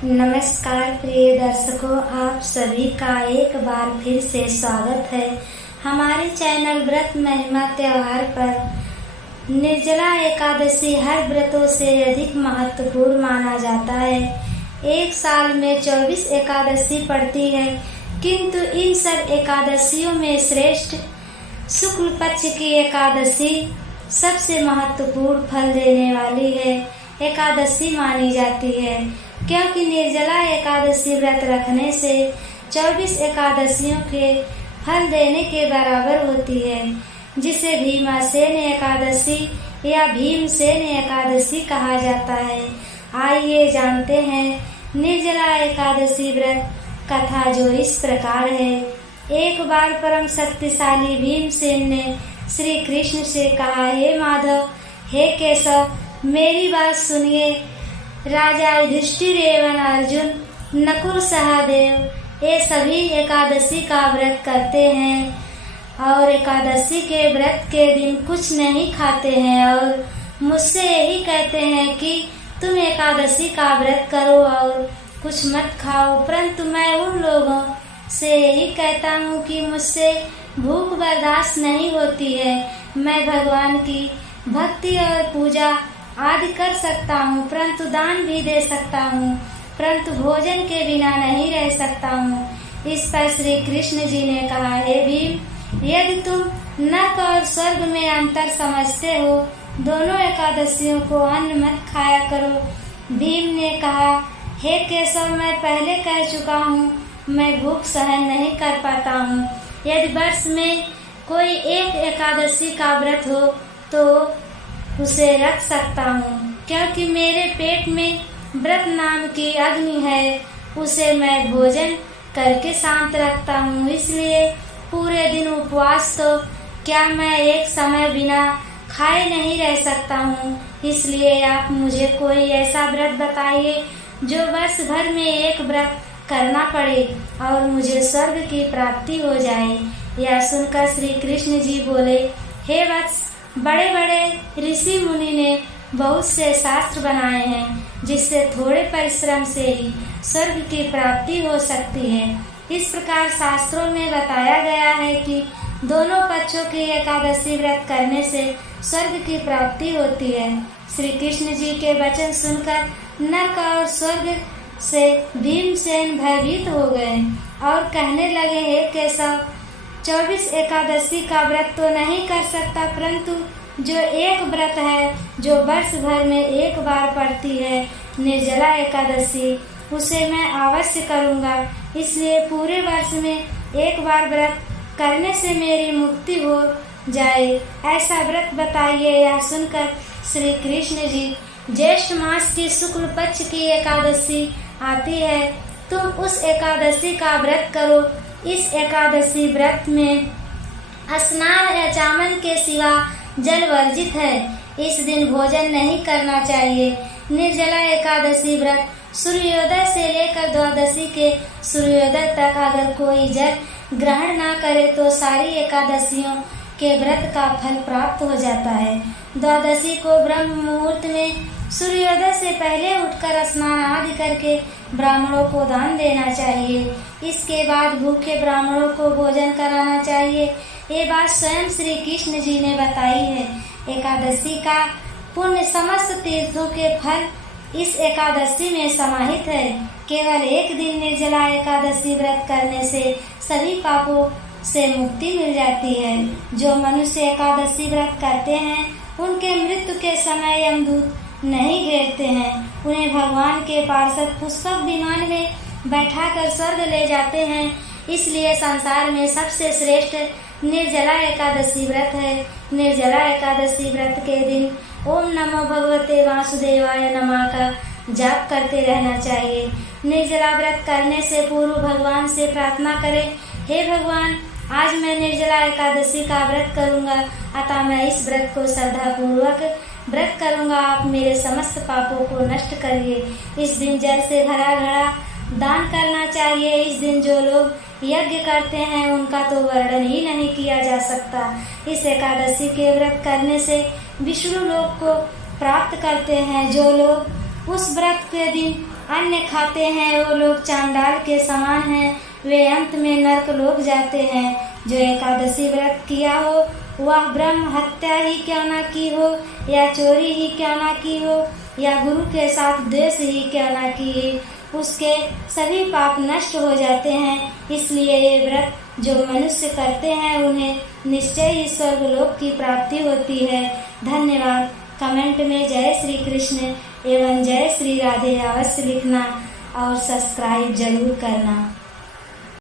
नमस्कार प्रिय दर्शकों, आप सभी का एक बार फिर से स्वागत है हमारे चैनल व्रत महिमा त्योहार पर। निर्जला एकादशी हर व्रतों से अधिक महत्वपूर्ण माना जाता है। एक साल में 24 एकादशी पड़ती है, किंतु इन सब एकादशियों में श्रेष्ठ शुक्ल पक्ष की एकादशी सबसे महत्वपूर्ण फल देने वाली है एकादशी मानी जाती है, क्योंकि निर्जला एकादशी व्रत रखने से 24 एकादशियों के फल देने के बराबर होती है, जिसे भीमासेन एकादशी या भीमसेन एकादशी कहा जाता है। आइए जानते हैं निर्जला एकादशी व्रत कथा, जो इस प्रकार है। एक बार परम शक्तिशाली भीमसेन ने श्री कृष्ण से कहा, हे माधव, हे केशव, मेरी बात सुनिए। राजा युधिष्ठिर एवं अर्जुन, नकुल, सहदेव ये सभी एकादशी का व्रत करते हैं और एकादशी के व्रत के दिन कुछ नहीं खाते हैं और मुझसे यही कहते हैं कि तुम एकादशी का व्रत करो और कुछ मत खाओ। परंतु मैं उन लोगों से यही कहता हूँ कि मुझसे भूख बर्दाश्त नहीं होती है। मैं भगवान की भक्ति और पूजा आदि कर सकता हूँ, परंतु दान भी दे सकता हूँ, परंतु भोजन के बिना नहीं रह सकता हूँ। इस पर श्री कृष्ण जी ने कहा, हे भीम, यदि तुम नरक और स्वर्ग में अंतर समझते हो, दोनों एकादशियों को अन्न मत खाया करो। भीम ने कहा, हे केशव, मैं पहले कह चुका हूँ, मैं भूख सहन नहीं कर पाता हूँ। यदि वर्ष में कोई एक एकादशी का व्रत हो तो उसे रख सकता हूँ, क्योंकि मेरे पेट में व्रत नाम की अग्नि है, उसे मैं भोजन करके शांत रखता हूँ। इसलिए पूरे दिन उपवास तो क्या मैं एक समय बिना खाए नहीं रह सकता हूँ। इसलिए आप मुझे कोई ऐसा व्रत बताइए जो वर्ष भर में एक व्रत करना पड़े और मुझे स्वर्ग की प्राप्ति हो जाए। यह सुनकर श्री कृष्ण जी बोले, हे वत्स, बड़े बड़े ऋषि मुनि ने बहुत से शास्त्र बनाए हैं, जिससे थोड़े परिश्रम से ही स्वर्ग की प्राप्ति हो सकती है। इस प्रकार शास्त्रों में बताया गया है कि दोनों पक्षों की एकादशी व्रत करने से स्वर्ग की प्राप्ति होती है। श्री कृष्ण जी के वचन सुनकर नरक और स्वर्ग से भीमसेन भयभीत हो गए और कहने लगे, हे केशव, 24 एकादशी का व्रत तो नहीं कर सकता, परंतु जो एक व्रत है जो वर्ष भर में एक बार पड़ती है, निर्जला एकादशी, उसे मैं अवश्य करूँगा। इसलिए पूरे वर्ष में एक बार व्रत करने से मेरी मुक्ति हो जाए, ऐसा व्रत बताइए। यह सुनकर श्री कृष्ण जी, ज्येष्ठ मास की शुक्ल पक्ष की एकादशी आती है, तुम उस एकादशी का व्रत करो। इस एकादशी व्रत में स्नान या चामन के सिवा जल वर्जित है। इस दिन भोजन नहीं करना चाहिए। निर्जला एकादशी व्रत सूर्योदय से लेकर द्वादशी के सूर्योदय तक अगर कोई जल ग्रहण ना करे तो सारी एकादशियों के व्रत का फल प्राप्त हो जाता है। द्वादशी को ब्रह्म मुहूर्त में सूर्योदय से पहले उठकर स्नान आदि करके ब्राह्मणों को दान देना चाहिए। इसके बाद भूखे ब्राह्मणों को भोजन कराना चाहिए। ये बात स्वयं श्री कृष्ण जी ने बताई है। एकादशी का पुण्य समस्त तीर्थों के फल इस एकादशी में समाहित है। केवल एक दिन निर्जला एकादशी व्रत करने से सभी पापों से मुक्ति मिल जाती है। जो मनुष्य एकादशी व्रत करते हैं, उनके मृत्यु के समय यमदूत नहीं घेरते हैं। उन्हें भगवान के पार्षद पुष्पक विमान में बैठाकर स्वर्ग ले जाते हैं। इसलिए संसार में सबसे श्रेष्ठ निर्जला एकादशी व्रत है। निर्जला एकादशी व्रत के दिन ओम नमो भगवते वासुदेवाय नमः का जाप करते रहना चाहिए। निर्जला व्रत करने से पूर्व भगवान से प्रार्थना करें, हे भगवान, आज मैं निर्जला एकादशी का व्रत करूंगा, अतः मैं इस व्रत को श्रद्धा पूर्वक व्रत करूंगा। आप मेरे समस्त पापों को नष्ट करिए। इस दिन जल से भरा घड़ा दान करना चाहिए। इस दिन जो लोग यज्ञ करते हैं उनका तो वर्णन ही नहीं किया जा सकता। इस एकादशी के व्रत करने से विष्णु लोक को प्राप्त करते हैं। जो लोग उस व्रत के दिन अन्न खाते हैं वो लोग चांडाल के समान हैं, वे अंत में नरक लोक जाते हैं। जो एकादशी व्रत किया हो वह ब्रह्म हत्या ही क्यों न की हो, या चोरी ही क्यों न की हो, या गुरु के साथ द्वेष ही क्यों न की, उसके सभी पाप नष्ट हो जाते हैं। इसलिए ये व्रत जो मनुष्य करते हैं उन्हें निश्चय ही स्वर्गलोक की प्राप्ति होती है। धन्यवाद। कमेंट में जय श्री कृष्ण एवं जय श्री राधे अवश्य लिखना और सब्सक्राइब जरूर करना।